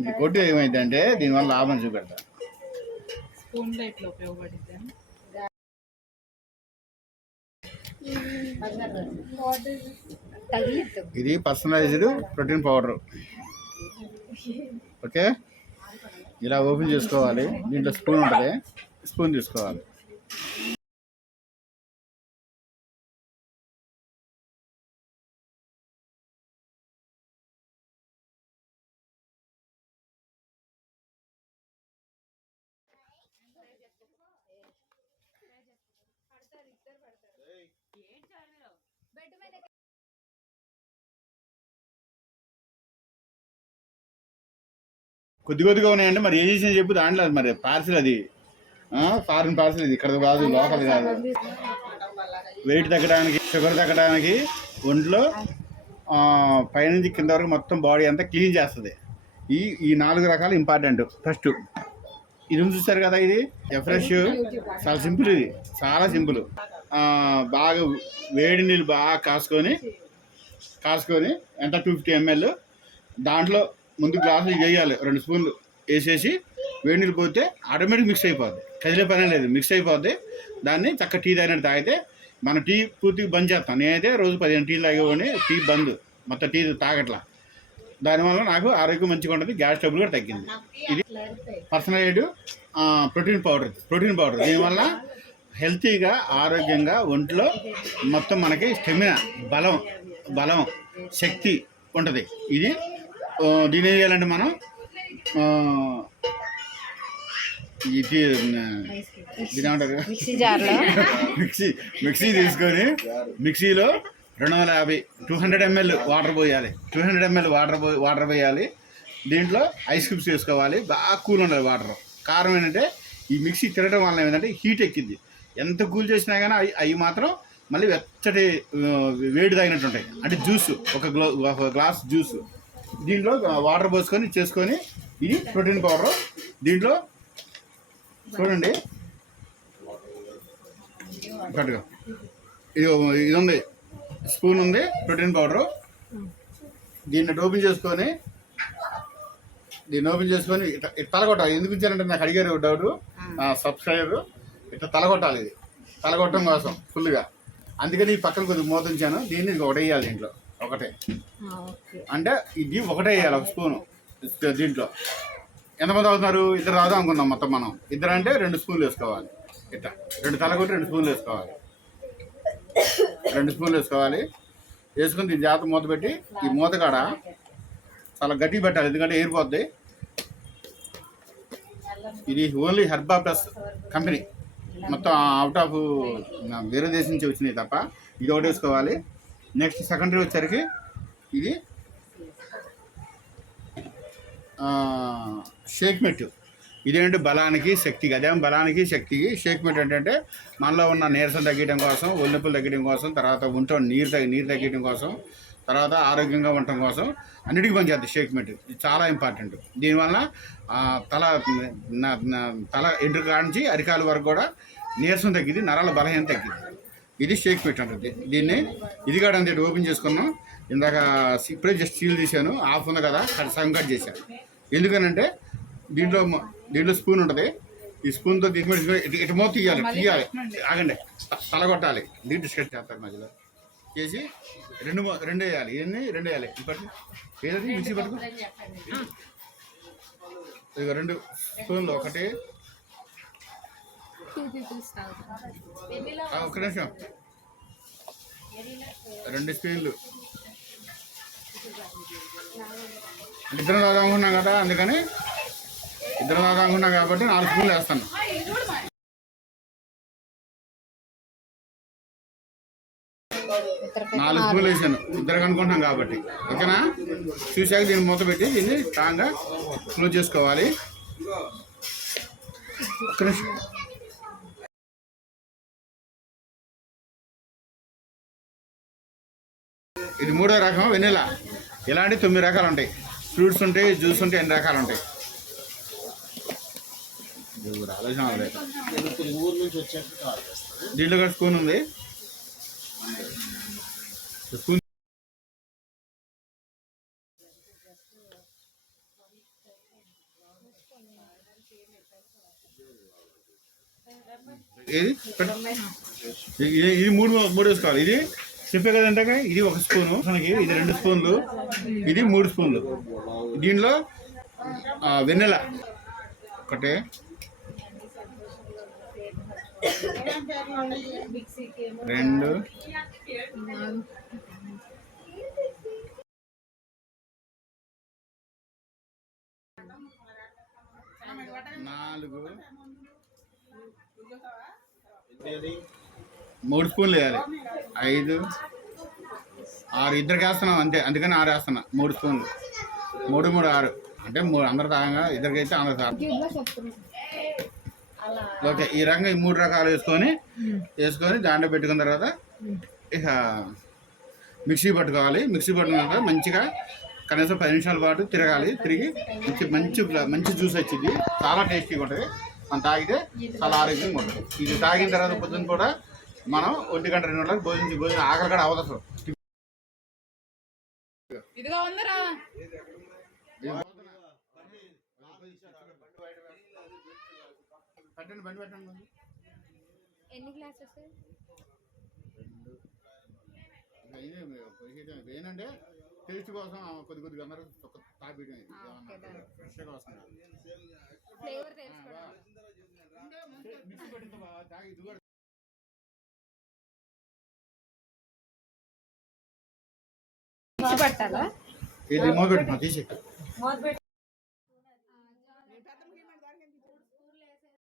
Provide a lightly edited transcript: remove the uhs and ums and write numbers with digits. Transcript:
ఇది కొట్టు ఏమైందంటే దీనివల్ల లాభం చూపెడతా. స్పూన్లో ఇట్లా ఉపయోగపడుతుంది. ఇది పర్సనలైజ్డ్ ప్రోటీన్ పౌడర్. ఓకే, ఇలా ఓపెన్ చేసుకోవాలి. దీంట్లో స్పూన్ ఉంటుంది, స్పూన్ తీసుకోవాలి. కొద్దిగా ఉన్నాయంటే మరి ఏం చేసిన చెప్పు. దాంట్లో మరి పార్సిల్, అది ఫారిన్ పార్సిల్. ఇది ఇక్కడ కాదు, లోకల్ కాదు. వెయిట్ తగ్గడానికి, షుగర్ తగ్గడానికి, ఒంట్లో పైనుంచి కింద వరకు మొత్తం బాడీ అంతా క్లీన్ చేస్తుంది. ఈ 4 రకాలు ఇంపార్టెంట్. ఫస్ట్ ఇది చూస్తారు కదా, ఇది ఫ్రెష్. చాలా సింపుల్, ఇది చాలా సింపుల్. బాగా వేడి నీళ్ళు బాగా కాసుకొని ఎంత 250 ml దాంట్లో ముందు గ్లాసులు వేయాలి. 2 స్పూన్లు వేసేసి వేడి నీళ్ళు పోతే ఆటోమేటిక్ మిక్స్ అయిపోద్ది. కదిలే పని లేదు, మిక్స్ అయిపోద్ది. దాన్ని చక్క టీ తాగినట్టు తాగితే మన టీ పూర్తిగా బంద్ చేస్తాం. నేనైతే రోజు 15 టీలు తాగేవాడిని. టీ బంద్, మొత్తం టీ తాగట్లా. దానివల్ల నాకు ఆరోగ్యం మంచిగా ఉంటుంది, గ్యాస్ ట్రబుల్ కూడా తగ్గింది. ఇది పర్సనలైజ్డ్ ప్రోటీన్ పౌడర్. దీనివల్ల హెల్తీగా, ఆరోగ్యంగా ఒంట్లో మొత్తం మనకి స్టెమినా, బలం, శక్తి ఉంటుంది. దీని ఏం చేయాలంటే మనం ఏమంటారు, మిక్సీ తీసుకొని మిక్సీలో 200 ml వాటర్ పోయాలి. 200 ml వాటర్ పోయాలి. దీంట్లో ఐస్ క్యూబ్స్ వేసుకోవాలి. బాగా కూల్ ఉండాలి వాటర్. కారణం ఏంటంటే ఈ మిక్సీ తిరగడం వల్ల ఏంటంటే హీట్ ఎక్కింది. ఎంత కూల్ చేసినా కానీ అవి మాత్రం మళ్ళీ వెచ్చటి వేడి తాగినట్టు ఉంటాయి. అంటే జ్యూస్, ఒక గ్లాస్ జ్యూస్ దీంట్లో వాటర్ పోసుకొని చేసుకొని, ఇది ప్రోటీన్ పౌడర్. దీంట్లో చూడండి కరెక్ట్గా ఇది ఉంది, స్పూన్ ఉంది ప్రోటీన్ పౌడరు. దీన్ని ఓపెన్ చేసుకొని తలగొట్టాలి. ఎందుకు ఇచ్చారంటే నాకు అడిగారు డౌట్ సబ్స్క్రైబర్. ఇట్లా తలగొట్టాలి. ఇది తలగొట్టడం కోసం ఫుల్గా. అందుకని ఈ పక్కన కొద్దిగా మోతుంచాను. దీన్ని ఒకటే వేయాలి. దీంట్లో ఒకటే అంటే ఇది ఒకటే వేయాలి, ఒక స్పూను. దీంట్లో ఎంతమంది అవుతున్నారు? 2 రాదు అనుకుందాం మొత్తం మనం. 2 అంటే 2 స్పూన్లు వేసుకోవాలి. ఇట్లా 2 తలగొట్టి 2 స్పూన్లు వేసుకోవాలి. 2 స్పూన్లు వేసుకోవాలి. వేసుకుని దీని జాగ్రత్త మూత పెట్టి, ఈ మూత కాడ చాలా గట్టిగా పెట్టాలి, ఎందుకంటే ఏరిపోద్ది. ఇది ఓన్లీ హెర్బా ప్లస్ కంపెనీ, మొత్తం అవుట్ ఆఫ్ వేరే దేశం నుంచి వచ్చినాయి తప్ప. ఇది ఒకటి వేసుకోవాలి. నెక్స్ట్ సెకండరీ వచ్చేసరికి ఇది షేక్ మెట్. ఇదేంటి బలానికి, శక్తికి. అదేం బలానికి, శక్తికి. షేక్ మెట్ ఏంటంటే మనలో ఉన్న నీరసం తగ్గడం కోసం, ఒళ్ళొప్పులు తగ్గడం కోసం, తర్వాత ఒంట్లో నీరు తగ్గడం కోసం, తర్వాత ఆరోగ్యంగా ఉండటం కోసం అన్నిటికీ పనిచేస్తుంది షేక్ మెట్. ఇది చాలా ఇంపార్టెంట్. దీనివల్ల తల ఎంట్రుక నుంచి అరికాల వరకు కూడా నీరసం తగ్గింది, నరాల బలహీనం తగ్గింది. ఇది షేక్ మెట్ అంటుంది. దీన్ని ఇది కూడా అంతే ఓపెన్ చేసుకున్నాం. ఇందాక ఇప్పుడే జస్ట్ సీల్ తీశాను, హాఫ్ ఉంది కదా, సగం కట్ చేశాను. ఎందుకనంటే దీంట్లో స్పూన్ ఉంటుంది. ఈ స్పూన్తో తీసుకొని ఇటు మూత తీయాలి. ఆగండి, తలగొట్టాలి. దీంట్లో డిస్కస్ చేస్తారు మధ్యలో చేసి రెండు వేయాలి. ఇవన్నీ 2 వేయాలి. ఇప్పటి ఏదది మిక్సీ పట్టుకు ఇక 2 స్పూన్లు, ఒకటి ఒక్క నిమిషం, 2 స్పూన్లు. ఇద్దరం తాగుతున్నాం కదా, అందుకని ఇద్దరం తాగుతున్నాం కాబట్టి 4 స్పూన్లు వేస్తాను. నాలుగు స్పూన్లు వేసాను, ఇద్దరు అనుకుంటున్నాం కాబట్టి. ఓకేనా? చూసాక దీన్ని మూత పెట్టి దీన్ని స్ట్రాంగ్గా క్లోజ్ చేసుకోవాలి. ఒక్క నిమిషం. ఇది 3వ రకం వెనిలా. ఇలాంటి 9 రకాలు ఉంటాయి. ఫ్రూట్స్ ఉంటాయి, జ్యూస్ ఉంటాయి, 8 రకాలు ఉంటాయి. ఇది ఆలోచన అవ్వలేదు. నేను తిరిగి ఊరు నుంచి వచ్చాక కాల్ చేస్తాను. దీంట్లో కూడా స్పూన్ ఉంది. స్పూన్ ఏది ఇది మూడు మూడు వేసుకోవాలి. ఇది చెప్పే కదంటే ఇది ఒక స్పూను మనకి, ఇది 2 స్పూన్లు, ఇది 3 స్పూన్లు. దీనిలో వెన్నెల ఒకటే, రెండు, నాలుగు, 3 స్పూన్లు వేయాలి. 5, 6 ఇద్దరికి వేస్తున్నాం అంతే, అందుకని 6 వేస్తున్నా. 3 స్పూన్లు, 3, 3, 6 అంటే 3 అందరు తాగంగా, ఇద్దరికైతే అందరు తాగ. ఓకే, ఈ రకంగా ఈ 3 రకాలు వేసుకొని దాంట్లో పెట్టుకున్న తర్వాత ఇక మిక్సీ పట్టుకోవాలి. మిక్సీ పట్టుకున్న తర్వాత మంచిగా కనీసం 10 నిమిషాల పాటు తిరగాలి. తిరిగి మంచి జ్యూస్ వచ్చింది, చాలా టేస్టీగా ఉంటుంది. మనం తాగితే చాలా ఆరోగ్యంగా ఉంటుంది. ఇది తాగిన తర్వాత పొద్దున్న కూడా మనం 1 గంట 2 గంటలకు భోజనం ఆకలి కూడా అవ్వదు అసలు. ఇదిగా ఉందరా ఎన్ని గ్లాసెస్? ఏంటంటే టేస్ట్ కోసం కొద్దిగా అందరూ తాగిపోయడం ఫ్రెష్గా వస్తుంది. ఫ్లేవర్ తెలుసుకోవడం. మిక్సీ పట్టింది తాగి ఇది కూడా మిక్సీ పట్టాలా? ఇది మోపెట్టు తీసి